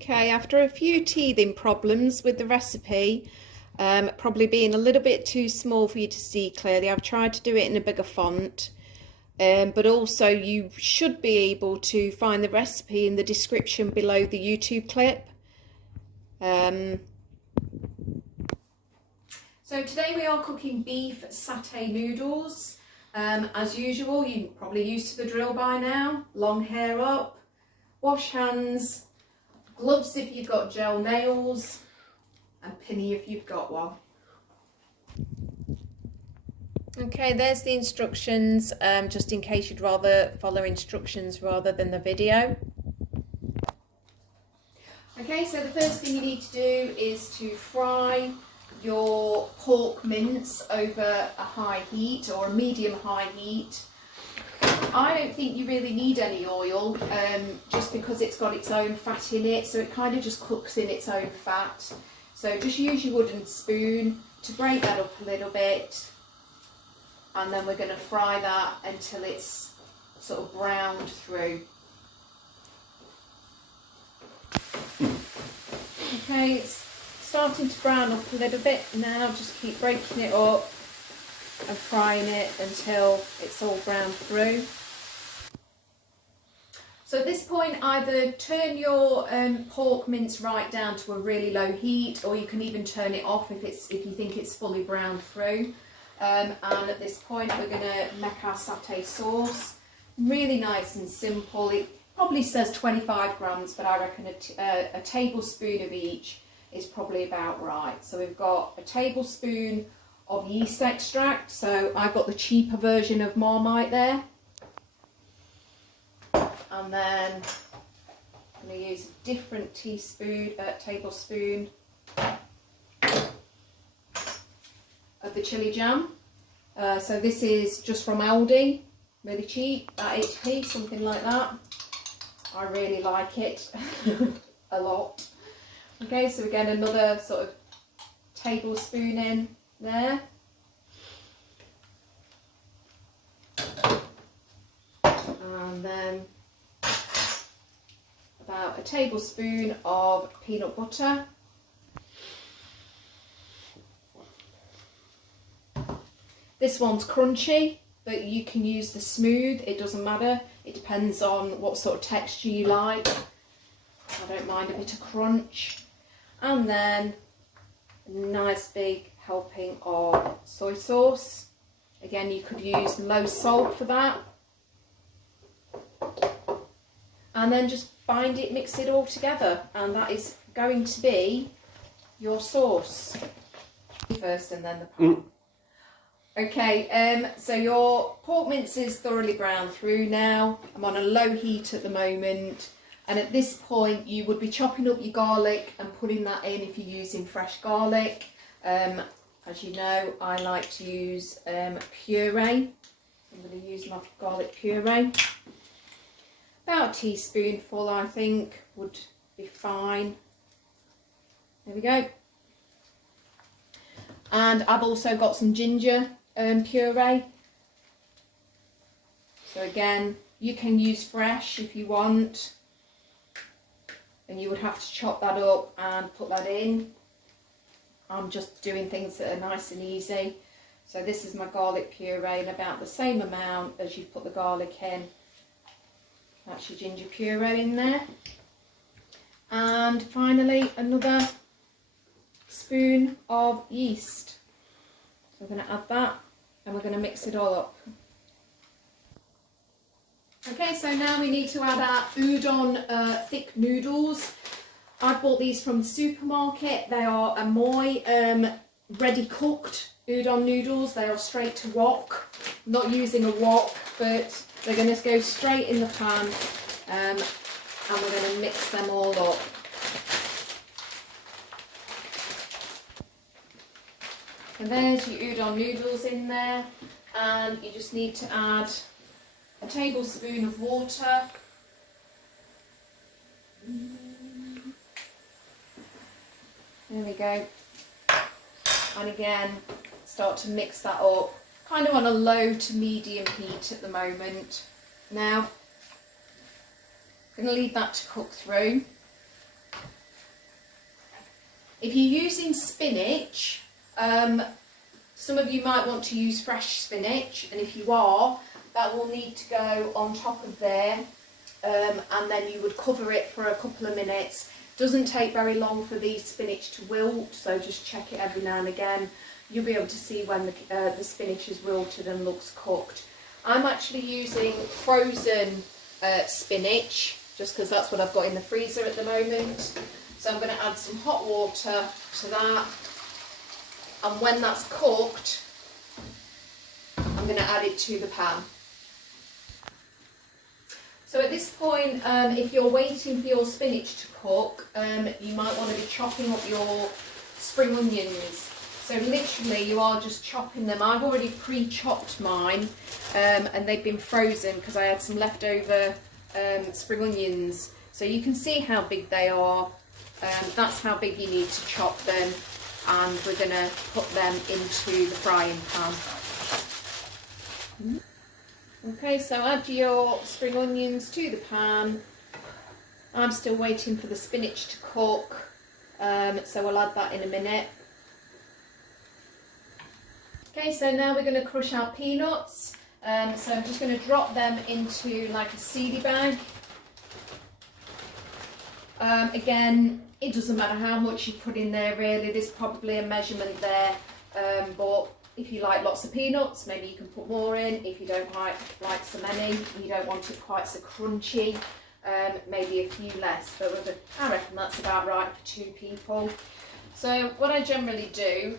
Okay, after a few teething problems with the recipe, probably being a little bit too small for you to see clearly, I've tried to do it in a bigger font. But also you should be able to find the recipe in the description below the YouTube clip. So today we are cooking beef satay noodles. As usual, you're probably used to the drill by now. Long hair up, wash hands, gloves if you've got gel nails, and pinny if you've got one. Okay, there's the instructions, just in case you'd rather follow instructions rather than the video. Okay, so the first thing you need to do is to fry your pork mince over a high heat or a medium-high heat. I don't think you really need any oil, just because it's got its own fat in it, so it kind of just cooks in its own fat. So just use your wooden spoon to break that up a little bit, and then we're going to fry that until it's sort of browned through. Okay, it's starting to brown up a little bit now. Just keep breaking it up and frying it until it's all browned through. So at this point, either turn your pork mince right down to a really low heat, or you can even turn it off if you think it's fully browned through. And at this point, we're going to make our satay sauce. Really nice and simple. It probably says 25 grams, but I reckon a tablespoon of each is probably about right. So we've got a tablespoon of yeast extract. So I've got the cheaper version of Marmite there. And then I'm going to use a different tablespoon of the chilli jam. So this is just from Aldi, really cheap, about 8p, something like that. I really like it a lot. Okay, so again, another sort of tablespoon in there. And then about a tablespoon of peanut butter. This one's crunchy, but you can use the smooth, it doesn't matter. It depends on what sort of texture you like. I don't mind a bit of crunch. And then a nice big helping of soy sauce. Again, you could use low salt for that. And then just bind it, mix it all together, and that is going to be your sauce. First and then the pan. Okay, so your pork mince is thoroughly browned through now. I'm on a low heat at the moment, and at this point you would be chopping up your garlic and putting that in if you're using fresh garlic. As you know, I like to use puree. I'm going to use my garlic puree. About a teaspoonful, I think, would be fine. There we go. And I've also got some ginger puree. So again, you can use fresh if you want, and you would have to chop that up and put that in. I'm just doing things that are nice and easy. So this is my garlic puree, in about the same amount as you've put the garlic in. That's your ginger puree in there. And finally, another spoon of yeast. So we're going to add that, and we're going to mix it all up. Okay, so now we need to add our udon thick noodles. I bought these from the supermarket. They are Amoy ready cooked udon noodles. They are straight to wok. I'm not using a wok, but they're going to go straight in the pan, and we're going to mix them all up. And there's your udon noodles in there, and you just need to add a tablespoon of water. There we go. And again, start to mix that up, kind of on a low to medium heat at the moment. Now, I'm going to leave that to cook through. If you're using spinach, some of you might want to use fresh spinach, and if you are, that will need to go on top of there, and then you would cover it for a couple of minutes. Doesn't take very long for the spinach to wilt, so just check it every now and again. You'll be able to see when the spinach is wilted and looks cooked. I'm actually using frozen spinach, just because that's what I've got in the freezer at the moment. So I'm going to add some hot water to that, and when that's cooked, I'm going to add it to the pan. So at this point, if you're waiting for your spinach to cook, you might want to be chopping up your spring onions. So literally you are just chopping them. I've already pre-chopped mine, and they've been frozen because I had some leftover spring onions. So you can see how big they are. That's how big you need to chop them, and we're going to put them into the frying pan. Okay, so add your spring onions to the pan. I'm still waiting for the spinach to cook, so we'll add that in a minute. Okay, so now we're going to crush our peanuts. So I'm just going to drop them into like a seedy bag. Again, it doesn't matter how much you put in there really, there's probably a measurement there, but if you like lots of peanuts, maybe you can put more in. If you don't like so many, you don't want it quite so crunchy, maybe a few less, but I reckon that's about right for 2 people. So what I generally do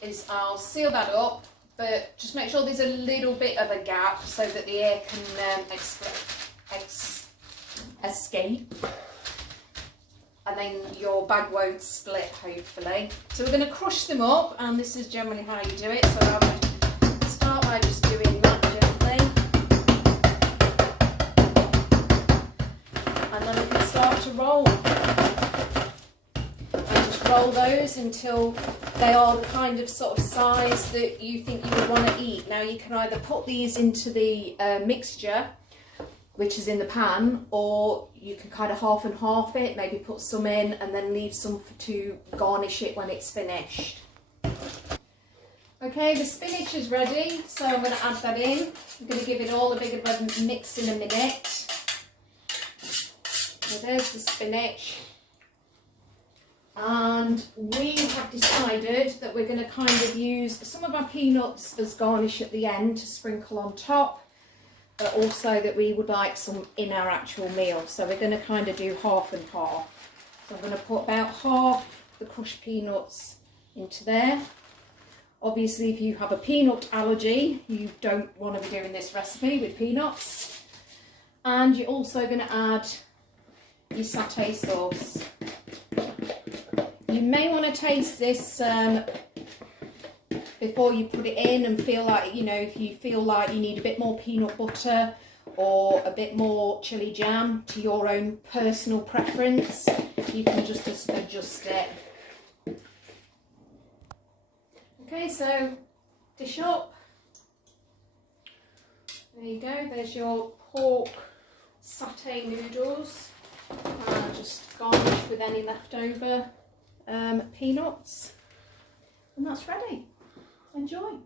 is I'll seal that up, but just make sure there's a little bit of a gap so that the air can escape, and then your bag won't split, hopefully. So we're going to crush them up, and this is generally how you do it. So I would start by just doing that gently, and then we can start to roll. And just roll those until they are the kind of sort of size that you think you would want to eat. Now you can either put these into the mixture, which is in the pan, or you can kind of half and half it, maybe put some in and then leave some to garnish it when it's finished. Okay, the spinach is ready, so I'm going to add that in. I'm going to give it all a bit of a mix in a minute. So there's the spinach. And we have decided that we're going to kind of use some of our peanuts as garnish at the end to sprinkle on top, but also that we would like some in our actual meal. So we're going to kind of do half and half. So I'm going to put about half the crushed peanuts into there. Obviously, if you have a peanut allergy, you don't want to be doing this recipe with peanuts. And you're also going to add your satay sauce. You may want to taste this before you put it in and feel like, you know, if you feel like you need a bit more peanut butter or a bit more chili jam to your own personal preference, you can just adjust it. Okay, so dish up. There you go, there's your pork satay noodles. Just garnish with any leftover peanuts, and that's ready. Enjoy.